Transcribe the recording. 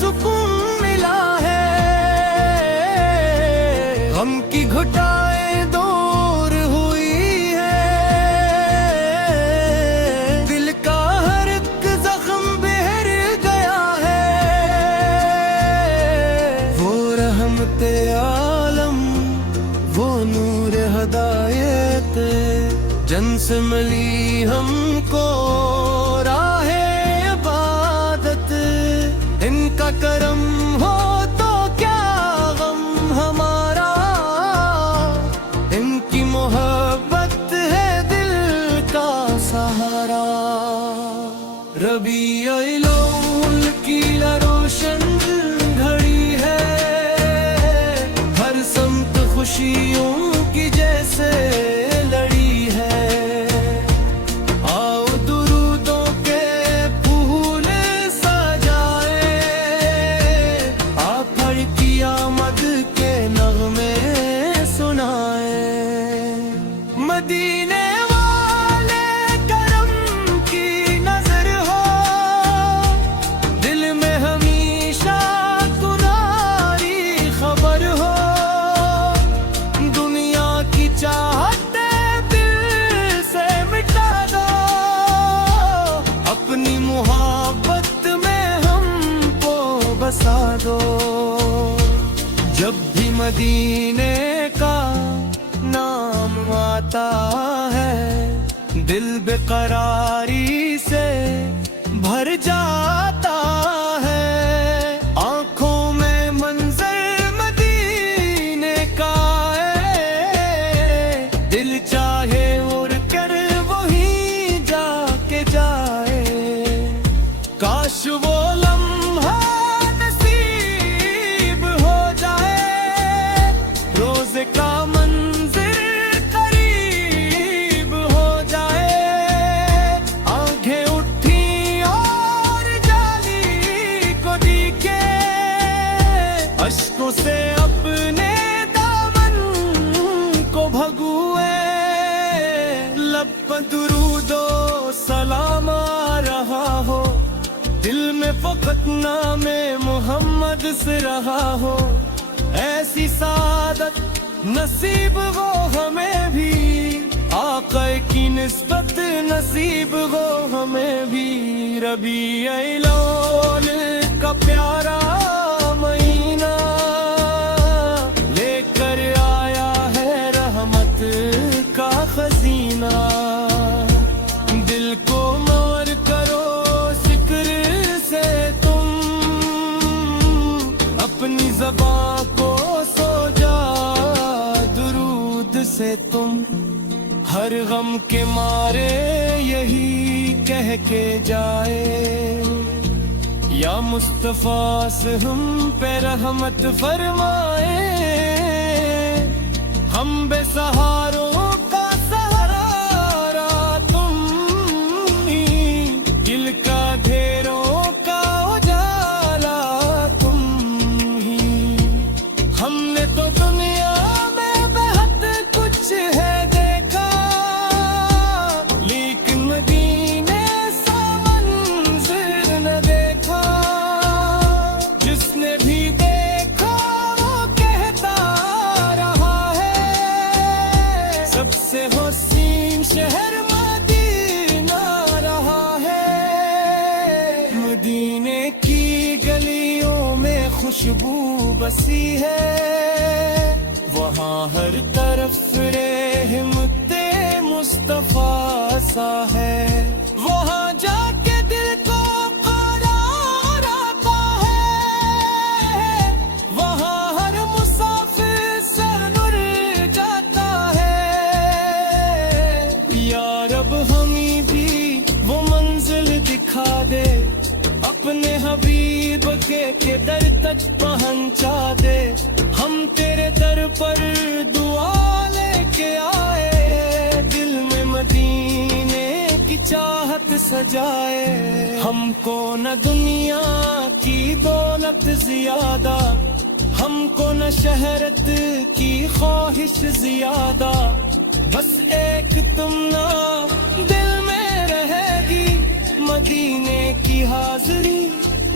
سکون ملا ہے، غم کی گھٹائیں دور ہوئی ہے، دل کا ہر ایک زخم بہر گیا ہے، وہ رحمت عالم، وہ نور ہدایت، جن سے ملی ہم کو راہ عبادت، ان کا کرم ہو تو کیا غم ہمارا، ان کی محبت ہے دل کا سہارا، ربیع الاول کی روشن گھڑی ہے، ہر سمت خوشیوں کی جیسے لڑی ہے، آؤ درودوں کے پھول سجائے، آ پھڑ کی آمد کے نغمے سنائے، مدینے والے کرم کی نظر ہو، دل میں ہمیشہ تمہاری خبر ہو، دنیا کی چاہتے دل سے مٹا دو، اپنی محبت میں ہم کو بسا دو، جب بھی مدینے کا نام آتا ہے، دل بے قراری سے بھر جاتا ہے، آنکھوں میں منظر مدینے کا ہے، دل چاہے اڑ کر وہیں جا کے جائے، کاش وہ لمحہ نصیب ہو جائے، روز کا منظر قریب ہو جائے، آنکھیں اٹھی اور جالی کو دیکھے، اشکوں سے اپنے دامن کو بھگوئے، لب پر درود و سلام آ رہا ہو، دل میں فقط نام محمد سے رہا ہو، ایسی سعادت نصیب ہو ہمیں بھی، آقا کی نسبت نصیب ہو ہمیں بھی، ربیع الاول کا پیارا مہینہ لے کر آیا ہے رحمت کا خزینہ، دل کو مور کرو ذکر سے تم، اپنی زبان کو سو جا درود سے تم، ہر غم کے مارے یہی کہہ کے جائے، یا مصطفیٰ سے ہم پہ رحمت فرمائے، ہم بے سہاروں کا سہارا تم ہی، دل کا دھیروں کا اجالا تم ہی، ہم نے تو دنیا میں بہت کچھ ہے دیکھا، لیکن مدینے سا منظر نہ دیکھا، جس نے بھی دیکھا وہ کہتا رہا ہے، سب سے حسین شہر مدینہ رہا ہے، مدینے کی گلیوں میں خوشبو بسی ہے، وہاں ہر طرف رحمت مصطفیٰ سا ہے، وہاں جا کے دل کو قرار آتا ہے، وہاں ہر مسافر سنور جاتا ہے، یا رب ہمیں بھی وہ منزل دکھا دے، اپنے حبیب کے در تک پہنچا دے، ہم تیرے در پر دعا لے کے آئے، دل میں مدینے کی چاہت سجائے، ہم کو نہ دنیا کی دولت زیادہ، ہم کو نہ شہرت کی خواہش زیادہ، بس ایک تم نام دل میں رہے گی، مدینے کی حاضری